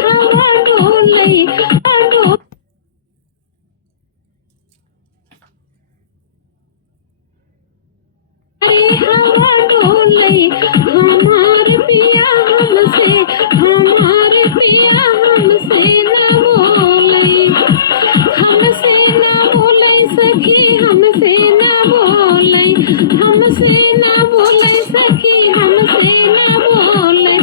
हवा डोलई हवा डोलई हमार पिया हमसे हमार पिया हमसे न बोलई हमसे न बोलई सखी हमसे न बोलई हमसे न बोलई सखी हमसे न बोलई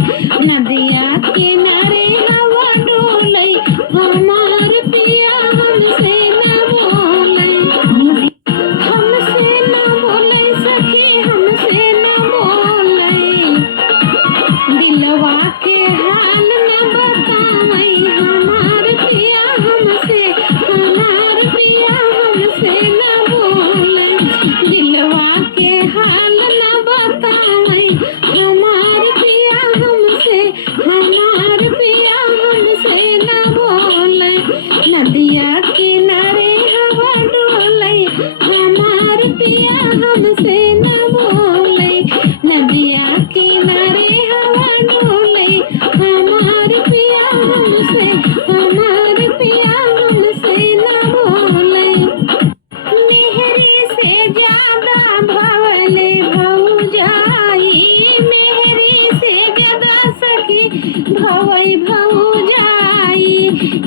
नदिया किनारे हवा डोलई हमार पिया हमसे न बोलई हमसे न बोलई सखी हमसे न बोलई दिलवा के हाल न बतावई हमार पिया हमसे हमार पिया हमसे न बोलई दिलवा के हाल न बतावई हमार पिया हमसे हमार पिया हमसे न बोलई नदिया किनारे हवा डोलई हमार पिया हमसे न बोलई नदिया किनारे हवा डोलई हमार पिया हमसे हमार पिया हमसे न बोलई मेहरी से ज्यादा भवले भौजाई मेहरी से ज्यादा सखी भवई भौजाई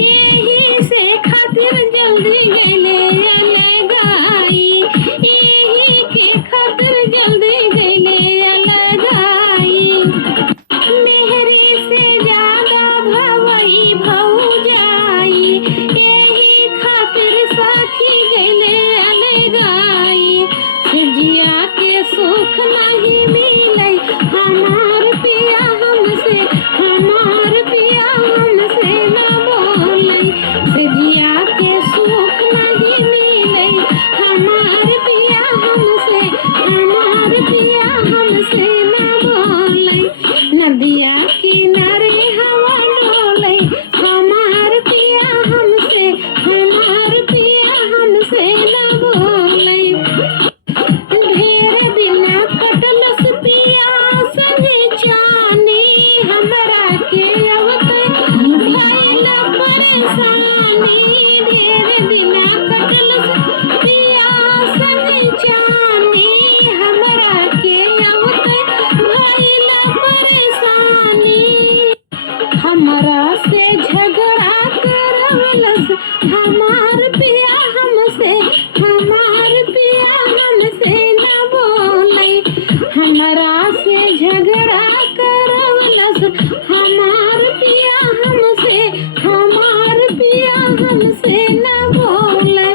यही से खातिर जल्दी गेले अलगाई यही के खातिर जल्दी गेले अलगाई मेहरी से ज्यादा भवई भौजाई यही खातिर सखी गेले अलगाई सजिया के सुख नहीं मिलई हमार पिया हमसे हमार पिया हमसे न बोलई सजिया के सुख नहीं मिलई हमार पिया हमसे हमार पिया हमसे न बोलई नदिया किनारे हवा डोलई हमार पिया हमसे हमार पिया हमसे न बोलई ढेर दिन कटलस पिया सने जानी हमरा के अवत भइल परेशानी ढेर दिन कटलस पिया सने जानी हमरा के अवत भइल परेशानी हमरा से झगड़ा करवलस हमार पिया हमसे हमार पिया हमसे न बोलई हमरा से झगड़ा करवलस हमार पिया हमसे हमार पिया हमसे न बोलई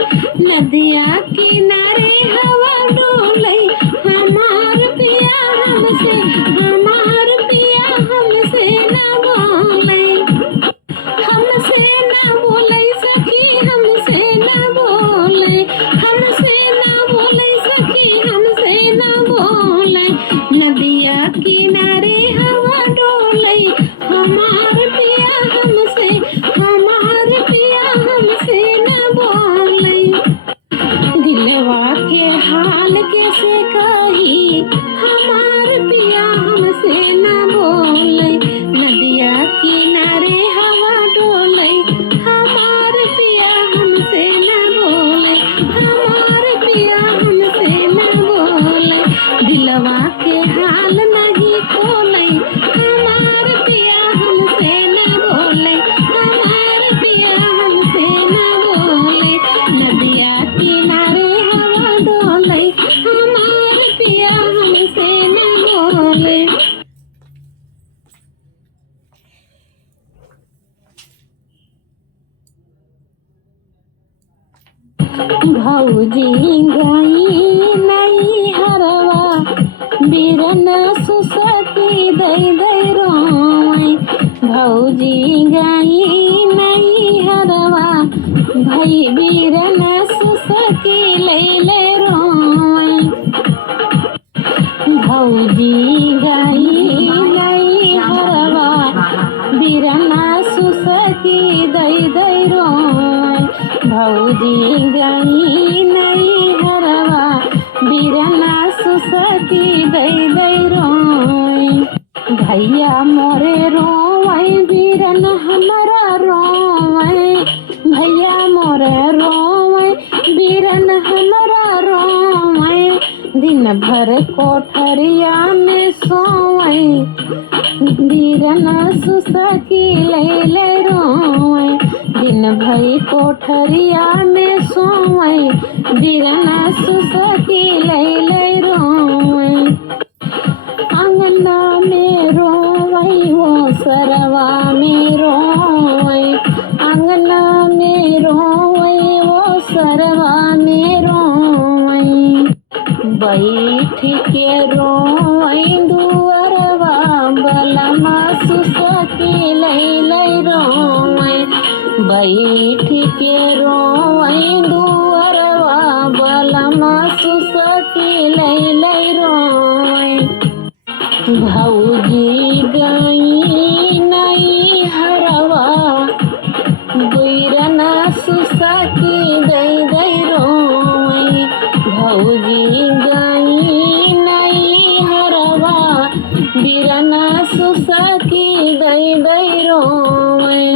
नदिया किनारे हवा डोलई हमार पिया हमसे हमार पिया हमसे न बोलई हमसे न बोलई सखी हमसे न बोलई हमसे न बोलई सखी हमसे न बोलई नदिया किनारे हवा डोलई हमार पिया हमसे हमार पिया हमसे न बोलई दिलवा के हाल कैसे कही हमार पिया हमसे न बोलई नदिया किनारे हवा डोलई हमार पिया हमसे न बोलई हमार पिया हमसे न बोलई दिलवा के हाल नहीं खोलई हमार पिया हमसे न बोलई हमार पिया हमसे न बोलई नदिया किनारे हवा डोलई हमार पिया हमसे न बोलई भौजी गई नहीं हरवा बिरन सुसती दई दई रोई भौजी गई नहीं हरवा भई बिरन सुसती लैले रोई भौजी गई नहीं हरवा बिरन सुसती दई दई रोई भौजी गई नहीं हरवा बिरना सुसती दई दई रोई भैया मोरे रोई बिरन हमरा रोवे भैया मोरे रोवे बीरन हमरा रोवे दिन भर कोठरिया में सोवे बीरन सुसकी ले रोवे दिन भई कोठरिया में सोवे बीरन सुसकी ले रोवे अंगना में रोवई वो सरवा में रोवई अंगना में रोवई वो सरवा में रोवई बैठ के रोवई दुअरवा बलमा सुसकी ले रोवई बैठ के रोवई दुअरवा बलमा सुसकी ले रोवई भौजी गई नई हरवा बीरना सुसकी दई रोई भौजी गई नई हरवा बीरना सुसकी दई रोई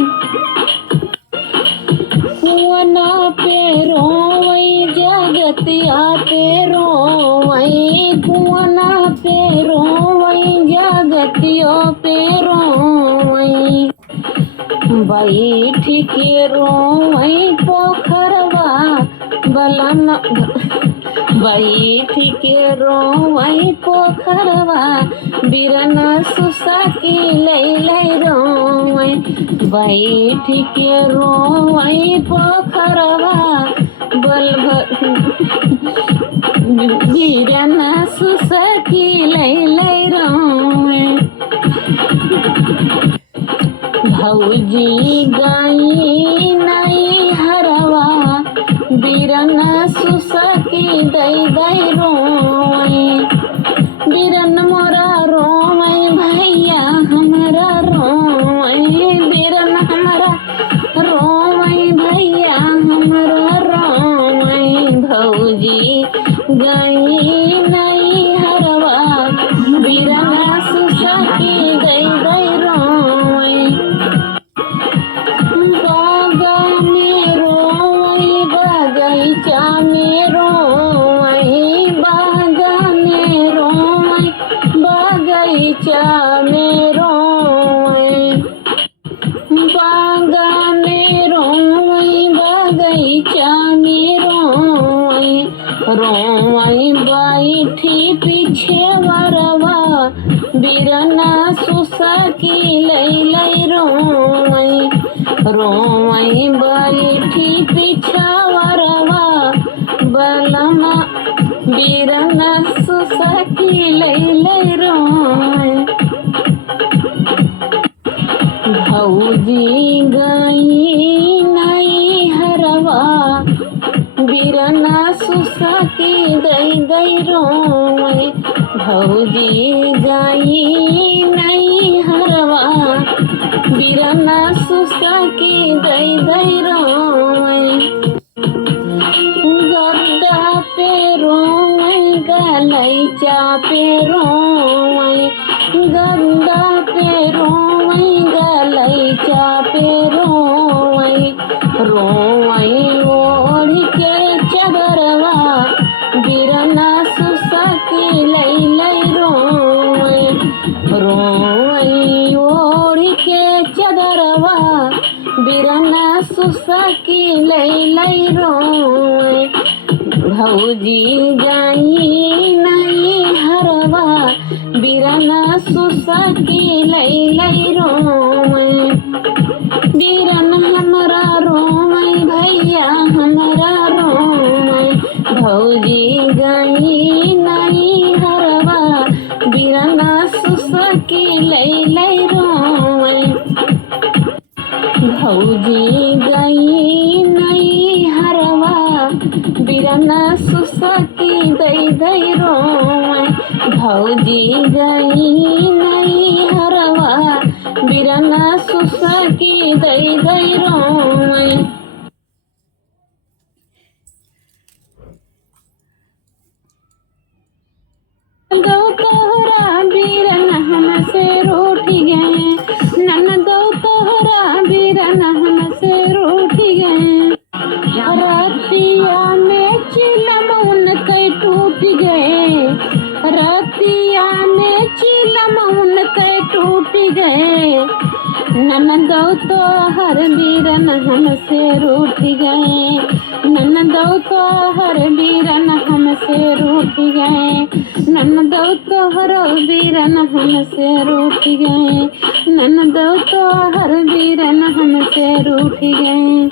कुआना पे रोई जगतिया पे रोई कुआना पे रोई जगतियों पे रोई बैठ के रोई पोखरवा बलम बैठ के रोई पोखरवा बीरना सुसकी ले रोई बैठ के रोई पोखरवा बीरना सुसकी ले रोई भौजी गई नई हरवा बीरना सुसकी दई रोई बीरन मोरा रोई भैया हमरा रोई बीरन हमरा रोई भैया हमरा रोई भौजी गई नई हरवा बीरना सुसकी दई रोई बागा में रोई बगीचा में रोई बागा में रोई बगीचा में रोई बागा में रोई बगीचा में रोई रोई बैठी पीछे वरवा बीरना सुसकी ले रोई रोई बैठी पीछा वरवा बलमा बीरना सुसकी ले रोई भौजी गई नई हरवा बीरना सुसकी दई रोई भौजी गई नई हरवा बीरना सुसकी दई रोई गद्दा पे रोई गलैचा पे रोई गद्दा पे रोई गलैचा पे रोई रोई ओढ़ के चदरवा बीरना सुसकी ले रोई रोई ओढ़ के चदरवा बीरना सुसकी ले रोई भौजी गई नई हरवा बीरना सुसकी ले रोई बीरन हमरा रोई भैया हमरा रोई भौजी गई नई हरवा बीरना सुसकी ले रोई भौजी गई नई हरवा बीरना सुसकी दई रोई भौजी गई नई हरवा बीरना सुसकी दई रोई दो तोहरा बीरन हमसे रूठ गए नन दो तोहरा ननदौ तो हर बीरन हमसे रूठ गए, ननदौ तो हर बीरन हमसे रूठ गए, ननदौ तो हर बीरन हमसे रूठ गए, ननदौ तो हर बीरन हमसे रूठ गए।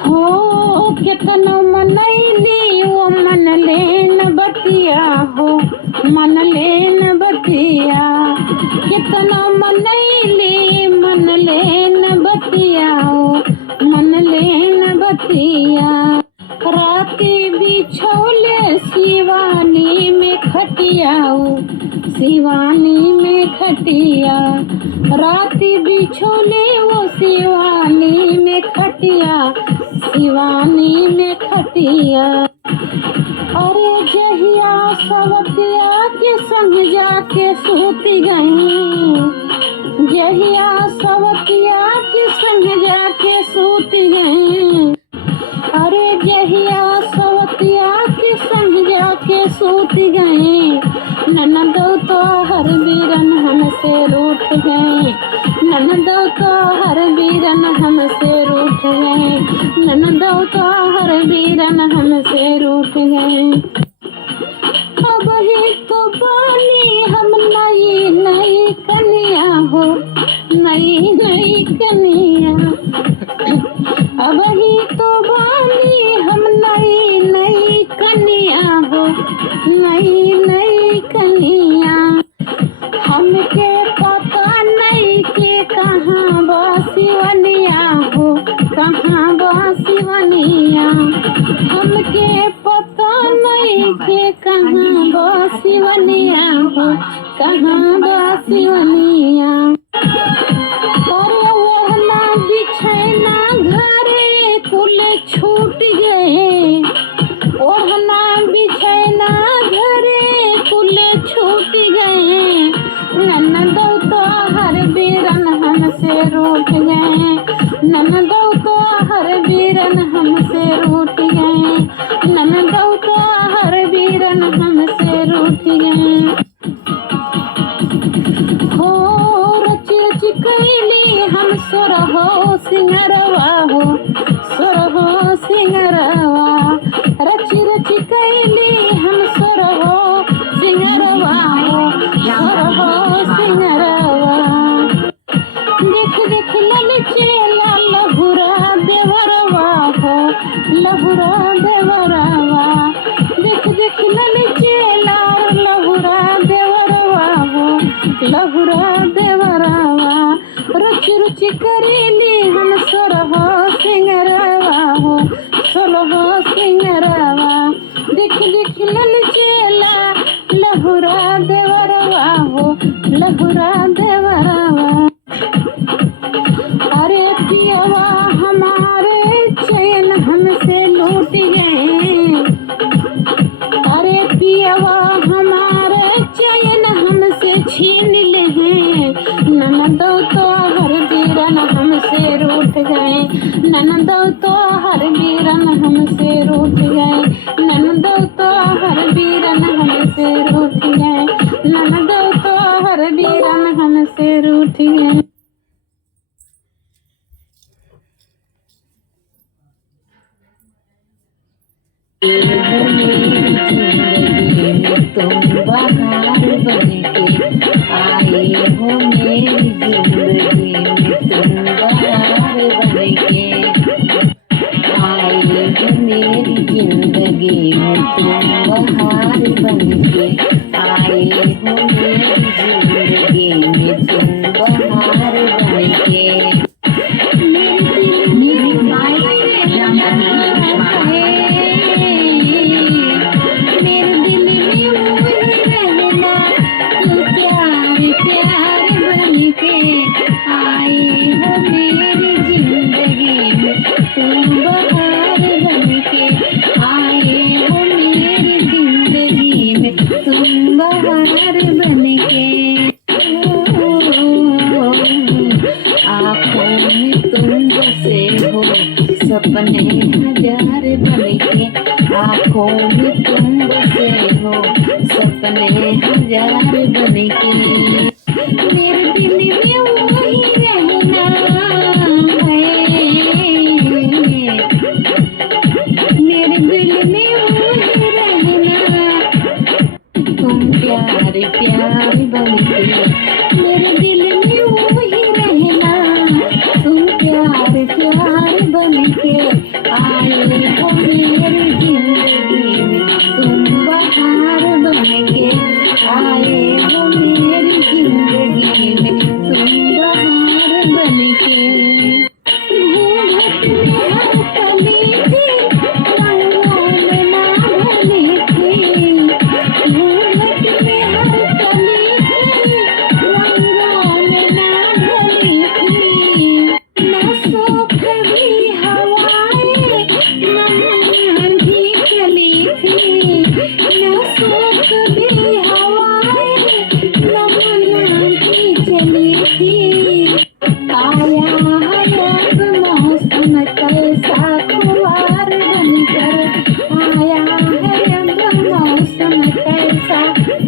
हो केतनो मनैली वो मन लेन बतिया हो, मन लेन बतिया, केतनो मनैली मन लेन बतिया हो, मन लेन बतिया। राती बिछौले शिवानी में खटियाऊ, शिवानी में खटिया, राती बिछौले वो शिवानी में खटिया, शिवानी में खटिया। अरे जहिया सवतिया के संग जाके सूत गई, जहिया सवतिया के संग जाके सूत गई, अरे जहिया सवतिया के संग जाके सूत गए, ननदौ तो हर बीरन हमसे रूठ गए, ननदौ तो हर बीरन हमसे रूठ गए, ननदौ तो हर बीरन हमसे रूठ गए। अब ही तो बानी हम नई नई कनिया हो, नई नई कनिया, अब ही तो बानी हम नई नई कनिया हो, नई नई कनिया। हमके पता नहीं के कहाँ बासिवनिया हो, कहाँ बासिवनिया, हमके पता नहीं के कहाँ बासिवनिया हो, कहाँ बासिवनिया। अरे वहना बिछैना घरे कुल छूट गए, ओढ़ना बिछैना घरे कुल छूट गए, ननदौ तो हर बीरन हमसे रूठ गए, ननदौ तो हर बीरन हमसे रूठ गए, ननदौ तो हर बीरन हमसे रूठ गए। हो रच रच कैली हम सोरहो सिंगरवा हो, सोरहो सिंगरवा, रच रच कैली हम सोरहो सिंगरवा हो, सोरहो सिंगरवा। देख देख ललचेला लहुरा देवरवा हो, लहुरा देवरवा, देख देख ललचेला लहुरा देवरवा हो, लहुरा देवरवा। रुच रुच करेली हम सोरहो सिंगरवा हो, सोरहो सिंगरवा, देख देख ललचेला लहुरा देवरवा हो, लहुरा देवरवा। अरे पियवा हमारे चैन हमसे लूट गए, अरे पियवा हमारे चैन हमसे छीन ले हैं, ननदौ तो हर बीरन हमसे रूठ गए, ननदौ तो हर बीरन हमसे रूठ गए, ननदौ तो हर बीरन हमसे रूठ गए, ननदौ तो हर बीरन हमसे रूठ गए। तुम बहार बनके आए हो मेरी जिंदगी में, तुम बहार बनके आए हो मेरी जिंदगी में, तुम बहार बनके आए हो मेरी जिंदगी में, तुम बहार बनके। मेरी माई सपने हजार बनके, आँखों में तुम बसे हो, सपने हजार बनके, मेरे दिल में वही रह आए हो मेरी जिंदगी में तुम बहार बन के, आए हो मेरी जिंदगी में तुम बहार बन के। घूंघट में हर कली थी, रंगों में ना ढली थी। घूंघट में हर कली थी, रंगों में ना ढली थी। न सोख भी हवाएं, न आंधी चली थी। न सोख भी हवाएं, न आंधी चली थी। आया है अब मौसम कैसा खुआर बनकर, आया है अब मौसम कैसा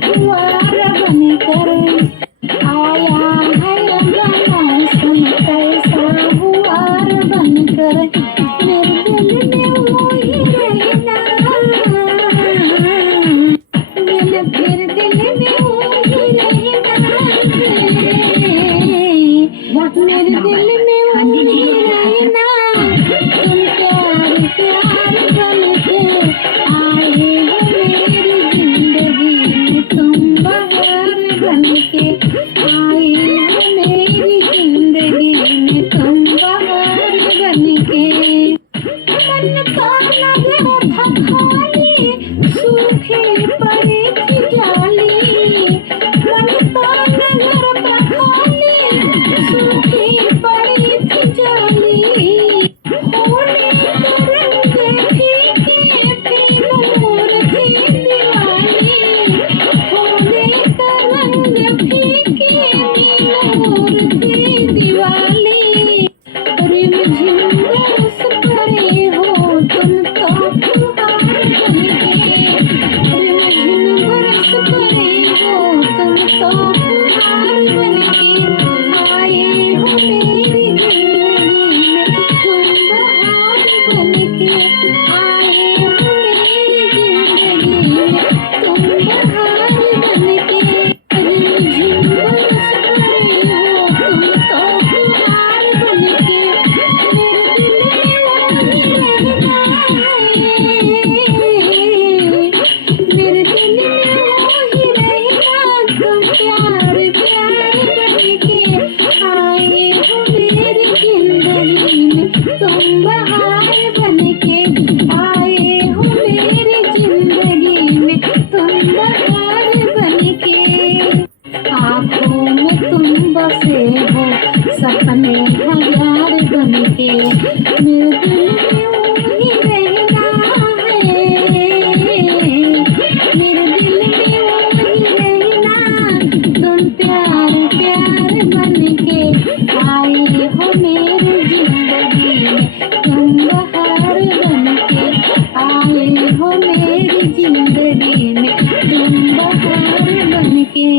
खुआर बनकर। आया है अब मौसम कैसा हुआर बनकर। मेरे दिल में वही रहना, मेरे दिल में वही रहना। मेरे दिल में वही रहना, तुम प्यार प्यार बन के। आए हो मेरी जिंदगी में तुम बहार बन के, आए हो मेरी जिंदगी में तुम बहार बन के। मन का नगर था खाली, सूखी पड़ी थी जाली। मन का नगर था खाली, सूखी पड़ी थी जाली। होली का रंग फीके थी, नूर थी दिवाली। होली का रंग फीके थी, नूर थी दिवाली। रिमझिम बरस पड़े हो तुम तो फुहार बन के। रिमझिम बरस पड़े हो तुम तो फुहार बन के। आए हो मेरी जिंदगी में तुम बहार बन के। आए हो मेरी जिंदगी में तुम बहार बन के। रिमझिम बरस पड़े हो तुम तो फुहार बन के। मेरे दिल में वही रहना, तुम प्यार प्यार बन के। आए हो मेरी जिंदगी में तुम बहार बन के। आए हो मेरी जिंदगी में तुम बहार बन के। आँखों में तुम बसे हो सपने हजार बन के। मेरे दिल में वही रहना है, मेरे दिल में वही रहना, तुम प्यार प्यार बन के। आए हो मेरी जिंदगी में तुम बहार बन के। आए हो मेरी जिंदगी में तुम बहार बन के।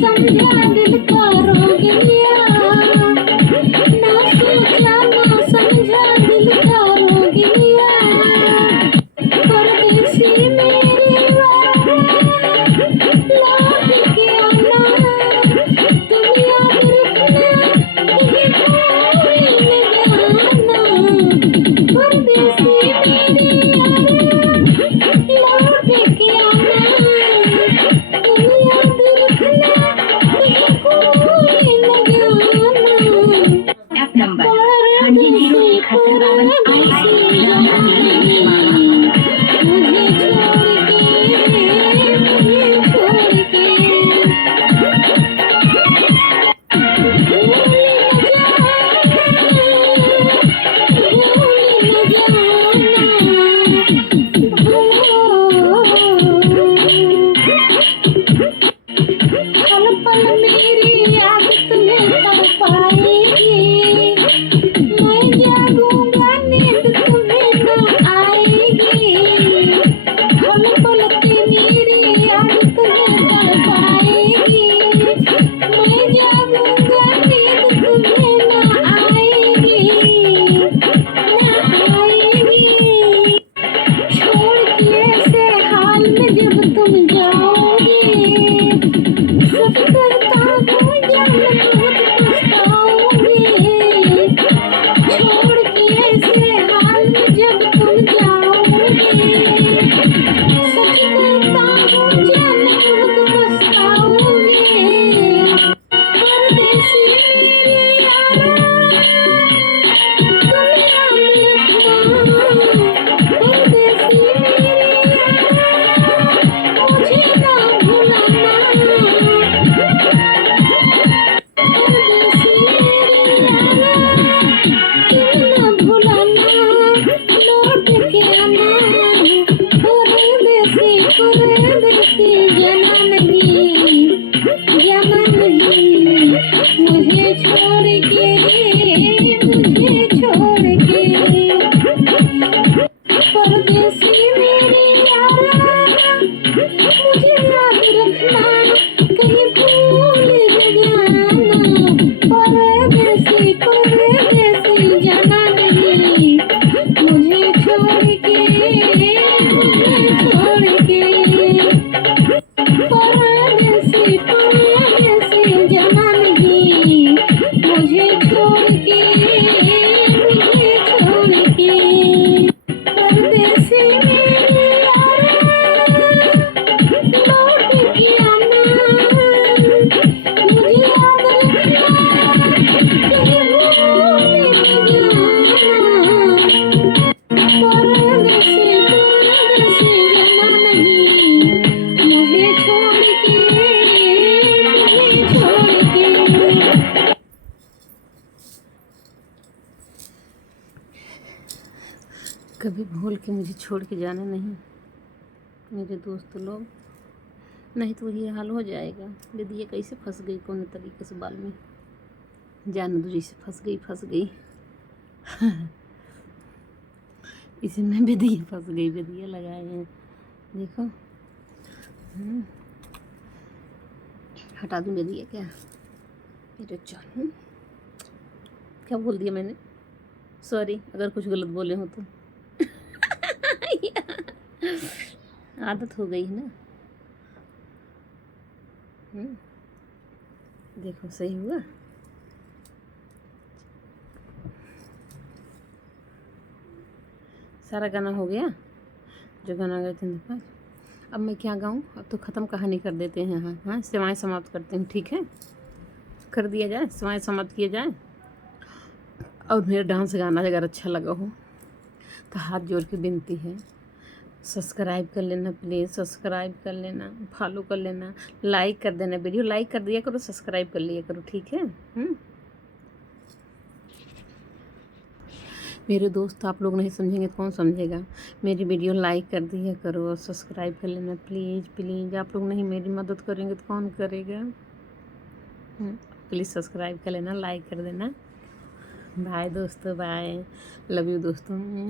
समझा दिल का रोगिया, ना सोचा ना समझा दिल का रोगिया। परदेसी मेरी वाह लौट के आना, तुम याद रखना कहीं भूल न जाना। परदेसी मेरी वाह लौट के आना, तुम याद रखना कहीं भूल न जाना। ऐप नंबर 90 परदेसी जाना मुझे छोड़ के, मुझे छोड़ के पल पल मेरी याद तुम्हें तड़पाएगी, मैं जागूंगा नींद तुम्हें न आएगी। पल पल की मेरी याद तुम्हें तड़पाएगी, मैं जागूंगा नींद तुम्हें न आएगी, न आएगी। छोड़ के ऐसे हाल में जब तुम जाओगे, सब करता हूँ जान बहुत पछताओगे। छोड़ के ऐसे हाल में जब तुम जाओगे, सच करता हूँ जान बहुत पछताओगे। परदेसी मेरे यारा तुम याद रखना, परदेसी मेरे यारा मुझे ना भुलाना। परदेसी मेरे यारा तुम ना भुलाना, लौट के आना। परदेसी परदेसी जाना नहीं, जाना नहीं। मुझे छोड़ के, मुझे छोड़ के। परदेसी मेरे यारा मुझे याद रखना कहीं भूल न जाना। परदेसी परदेसी जाना नहीं, मुझे छोड़ के, मुझे छोड़ के। परदेसी परदेसी जाना नहीं, मुझे छोड़ के, मुझे छोड़ के। परदेसी मेरे यारा लौट के आना, मुझे याद रखना कहीं भूल न जाना। परदेसी परदेसी जाना नहीं, मुझे छोड़ के, मुझे छोड़ के। कभी भूल के मुझे छोड़ के जाना नहीं मेरे दोस्त लोग, नहीं तो ये हाल हो जाएगा। दीदी ये कैसे फंस गई कौन तरीके से बाल में, जान दूरी से फंस गई इसी में बेदिया फंस गई, बेदिया लगाए हैं देखो। हटा दूँ बेदिया क्या, मेरे जान क्या बोल दिया मैंने, सॉरी अगर कुछ गलत बोले हो तो। आदत हो गई है ना। देखो सही हुआ। सारा गाना हो गया जो गाना गए थे देखो। अब मैं क्या गाऊं, अब तो ख़त्म कहानी कर देते हैं। हाँ हाँ सेवाएं समाप्त करते हैं, ठीक है कर दिया जाए, सेवाएं समाप्त किया जाए। और मेरा डांस गाना अगर अच्छा लगा हो तो हाथ जोड़ के विनती है सब्सक्राइब कर लेना प्लीज़, सब्सक्राइब कर लेना, फॉलो कर लेना, लाइक कर देना, वीडियो लाइक कर दिया करो, सब्सक्राइब कर लिया करो, ठीक है। मेरे दोस्त आप लोग नहीं समझेंगे तो कौन समझेगा। मेरी वीडियो लाइक कर दिया करो और सब्सक्राइब कर लेना प्लीज़ प्लीज़। आप लोग नहीं मेरी मदद करेंगे तो कौन करेगा। प्लीज़ सब्सक्राइब कर लेना, लाइक कर देना। बाय दोस्तों, बाय, लव यू दोस्तों।